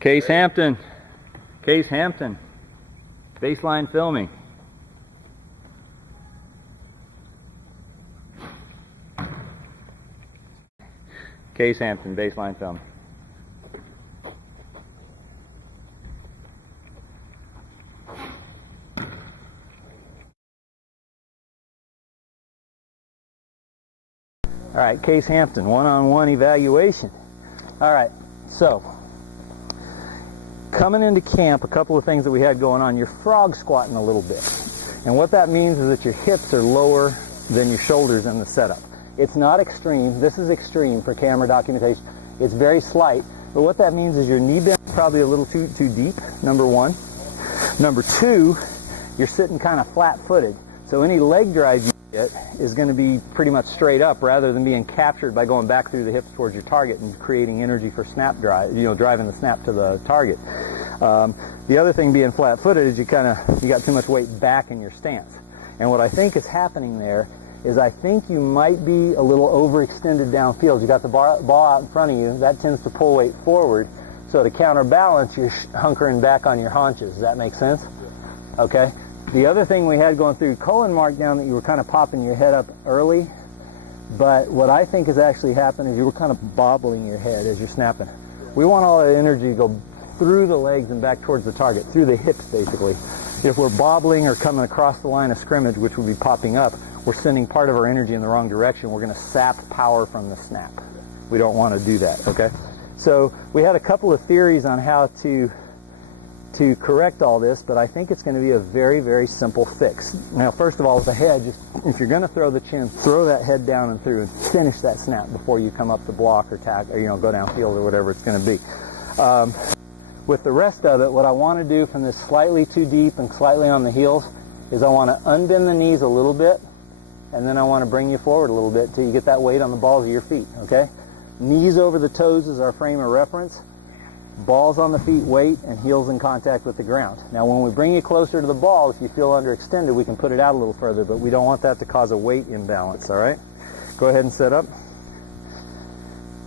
Case Hampton. Case Hampton. Baseline filming. Case Hampton, baseline filming. All right, Case Hampton, one-on-one evaluation. All right, so coming into camp, a couple of things that we had going on. You're frog squatting a little bit. And what that means is that your hips are lower than your shoulders in the setup. It's not extreme. This is extreme for camera documentation. It's very slight. But what that means is your knee bend is probably a little too deep, number one. Number two, you're sitting kind of flat-footed. So any leg drive you get is going to be pretty much straight up rather than being captured by going back through the hips towards your target and creating energy for snap drive, driving the snap to the target. The other thing being flat-footed is you got too much weight back in your stance. And what I think is happening there is I think you might be a little overextended downfield. You got the ball out in front of you. That tends to pull weight forward. So to counterbalance, you're hunkering back on your haunches. Does that make sense? Okay. The other thing we had going through, Colin marked down that you were kind of popping your head up early, but what I think has actually happened is you were kind of bobbling your head as you're snapping. We want all that energy to go through the legs and back towards the target, through the hips basically. If we're bobbling or coming across the line of scrimmage, which would be popping up, we're sending part of our energy in the wrong direction. We're going to sap power from the snap. We don't want to do that, okay? So we had a couple of theories on how to correct all this, but I think it's going to be a very, very simple fix. Now, first of all, with the head, if you're going to throw the chin, throw that head down and through and finish that snap before you come up the block or tack or go downfield or whatever it's going to be. With the rest of it, what I want to do from this slightly too deep and slightly on the heels is I want to unbend the knees a little bit, and then I want to bring you forward a little bit till you get that weight on the balls of your feet, okay? Knees over the toes is our frame of reference. Balls on the feet, weight, and heels in contact with the ground. Now, when we bring you closer to the ball, if you feel underextended, we can put it out a little further, but we don't want that to cause a weight imbalance, all right? Go ahead and set up.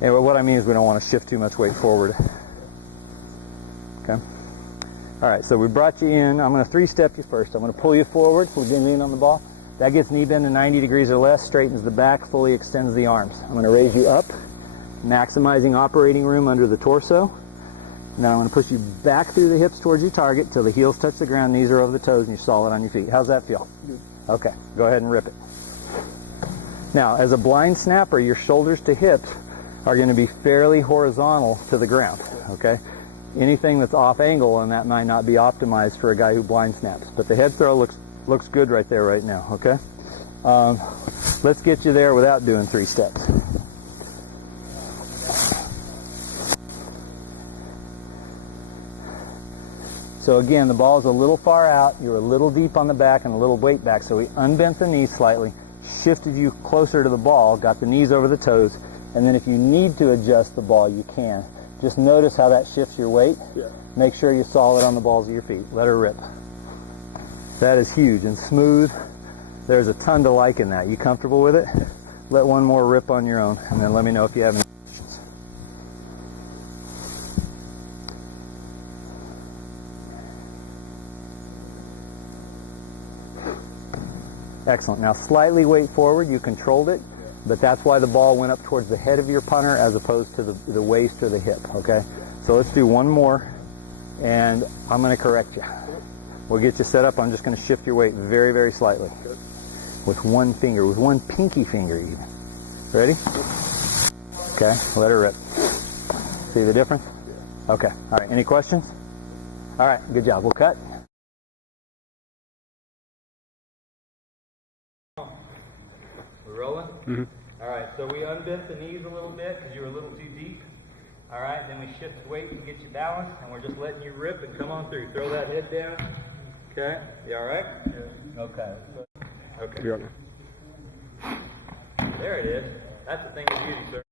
And what I mean is we don't want to shift too much weight forward. Okay? All right, so we brought you in. I'm going to three-step you first. I'm going to pull you forward. We're going to lean on the ball. That gets knee bend to 90 degrees or less, straightens the back, fully extends the arms. I'm going to raise you up, maximizing operating room under the torso. Now I'm going to push you back through the hips towards your target till the heels touch the ground, knees are over the toes, and you're solid on your feet. How's that feel? Okay, go ahead and rip it. Now, as a blind snapper, your shoulders to hips are going to be fairly horizontal to the ground, okay? Anything that's off angle on that might not be optimized for a guy who blind snaps, but the head throw looks good right there right now, okay? Let's get you there without doing three steps. So again, the ball is a little far out, you're a little deep on the back and a little weight back, so we unbent the knees slightly, shifted you closer to the ball, got the knees over the toes, and then if you need to adjust the ball, you can. Just notice how that shifts your weight. Yeah. Make sure you're solid on the balls of your feet. Let her rip. That is huge and smooth. There's a ton to like in that. You comfortable with it? Let one more rip on your own, and then let me know if you have any questions. Excellent. Now slightly weight forward. You controlled it, but that's why the ball went up towards the head of your punter as opposed to the waist or the hip, okay? So let's do one more, and I'm going to correct you. We'll get you set up. I'm just going to shift your weight very, very slightly. With one finger, with one pinky finger even. Ready? Okay, let her rip. See the difference? Okay, all right, any questions? All right, good job. We'll cut. We're rolling? Mm-hmm. All right, so we unbent the knees a little bit because you were a little too deep. All right, then we shift the weight to get you balanced, and we're just letting you rip and come on through. Throw that head down. Okay, you all right? Yeah. Okay. Okay. You're okay. There it is. That's the thing of beauty, sir.